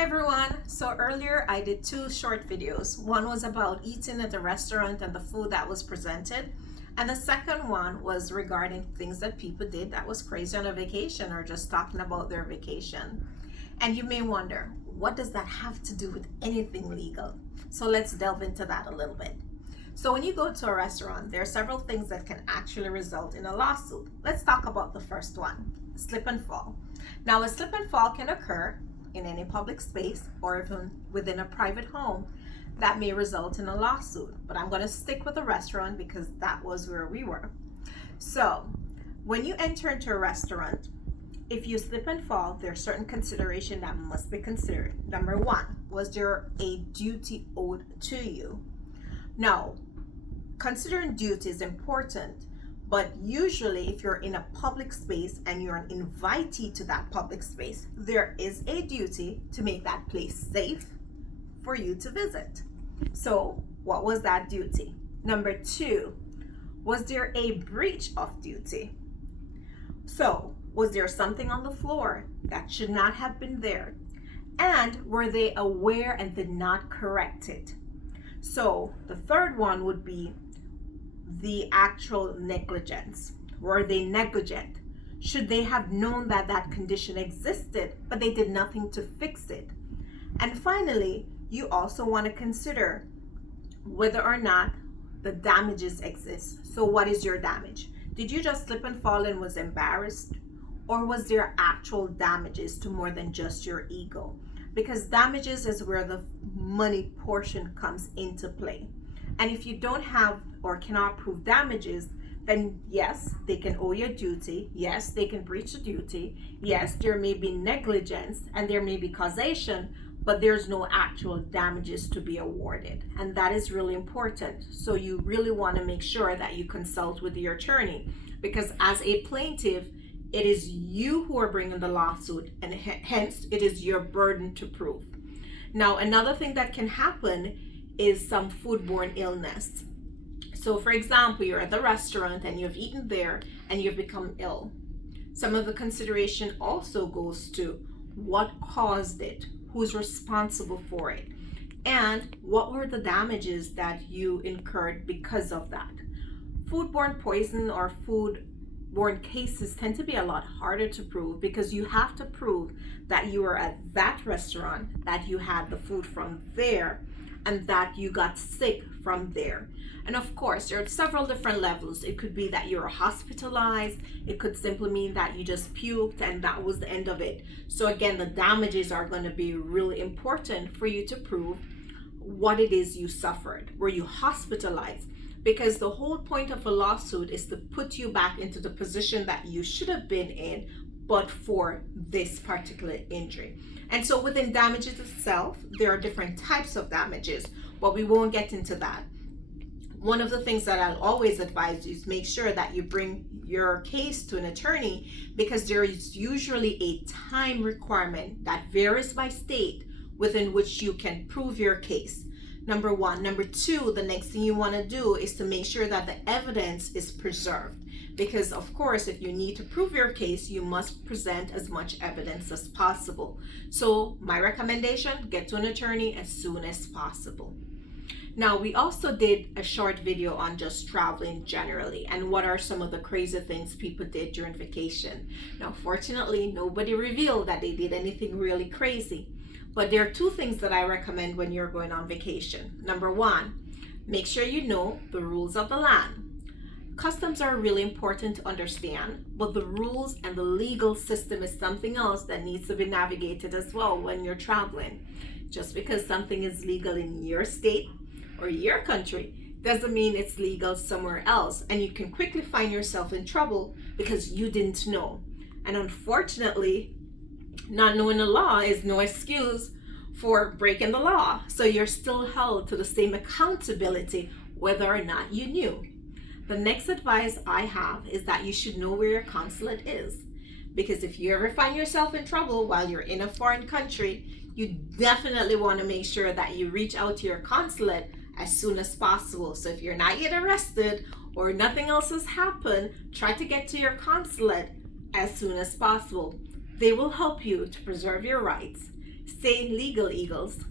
Hi everyone! So earlier I did two short videos. One was about eating at the restaurant and the food that was presented. And the second one was regarding things that people did that was crazy on a vacation or just talking about their vacation. And you may wonder, what does that have to do with anything legal? So let's delve into that a little bit. So when you go to a restaurant, there are several things that can actually result in a lawsuit. Let's talk about the first one, slip and fall. Now a slip and fall can occur in any public space or even within a private home that may result in a lawsuit. But I'm going to stick with the restaurant because that was where we were. So when you enter into a restaurant, if you slip and fall, there's certain consideration that must be considered. Number one, was there a duty owed to you? Now, considering duty is important, but usually if you're in a public space and you're an invitee to that public space, there is a duty to make that place safe for you to visit. So what was that duty? Number two, was there a breach of duty? So was there something on the floor that should not have been there? And were they aware and did not correct it? So the third one would be the actual negligence. Were they negligent? Should they have known that that condition existed, but they did nothing to fix it? And finally, you also want to consider whether or not the damages exist. So what is your damage? Did you just slip and fall and was embarrassed? Or was there actual damages to more than just your ego? Because damages is where the money portion comes into play. And if you don't have or cannot prove damages, then yes, they can owe you a duty. Yes, they can breach a duty. Yes, there may be negligence and there may be causation, but there's no actual damages to be awarded. And that is really important. So you really want to make sure that you consult with your attorney, because as a plaintiff, it is you who are bringing the lawsuit, and hence it is your burden to prove. Now, another thing that can happen is some foodborne illness. So for example, you're at the restaurant and you've eaten there and you've become ill. Some of the consideration also goes to what caused it, who's responsible for it, and what were the damages that you incurred because of that. Foodborne poison or foodborne cases tend to be a lot harder to prove because you have to prove that you were at that restaurant, that you had the food from there, and that you got sick from there. And of course, there are several different levels. It could be that you're hospitalized. It could simply mean that you just puked and that was the end of it. So again, the damages are going to be really important for you to prove what it is you suffered. Were you hospitalized? Because the whole point of a lawsuit is to put you back into the position that you should have been in, but for this particular injury. And so within damages itself, there are different types of damages, but we won't get into that. One of the things that I'll always advise you is make sure that you bring your case to an attorney, because there is usually a time requirement that varies by state within which you can prove your case. Number one. Number two, the next thing you want to do is to make sure that the evidence is preserved. Because of course, if you need to prove your case, you must present as much evidence as possible. So my recommendation, get to an attorney as soon as possible. Now, we also did a short video on just traveling generally and what are some of the crazy things people did during vacation. Now, fortunately, nobody revealed that they did anything really crazy. But there are two things that I recommend when you're going on vacation. Number one, make sure you know the rules of the land. Customs are really important to understand, but the rules and the legal system is something else that needs to be navigated as well when you're traveling. Just because something is legal in your state or your country doesn't mean it's legal somewhere else, and you can quickly find yourself in trouble because you didn't know. And unfortunately, not knowing the law is no excuse for breaking the law. So you're still held to the same accountability whether or not you knew. The next advice I have is that you should know where your consulate is. Because if you ever find yourself in trouble while you're in a foreign country, you definitely want to make sure that you reach out to your consulate as soon as possible. So if you're not yet arrested or nothing else has happened, try to get to your consulate as soon as possible. They will help you to preserve your rights, Say legal eagles.